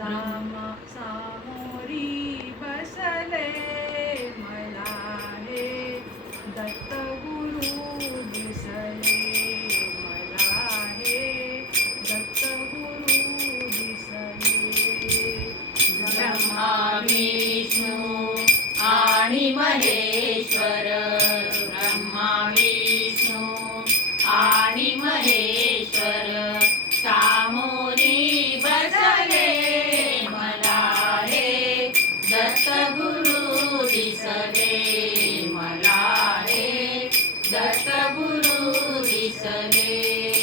sama दशगुरु सले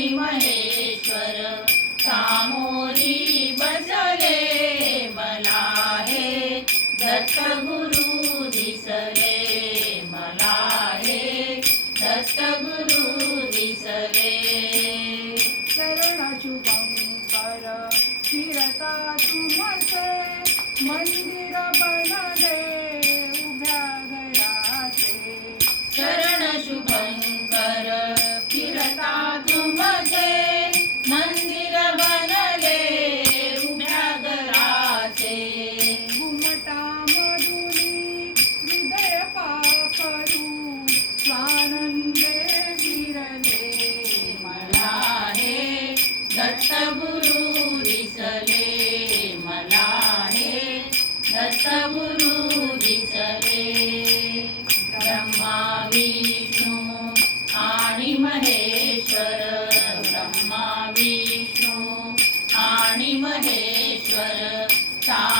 स्वामी महेश्वर सामोरी बसले मला हे दत्त गुरु दिसले मला हे दत्त गुरु दिसले शरणाचू पाणी कर फिरता तू मसे मंदिर स्वानंदे विरले मला हे दत्तगुरु दिसले मला हे दत्तगुरु दिसले ब्रह्मा विष्णू आणि महेश्वर ब्रह्मा विष्णू आणि महेश्वर ता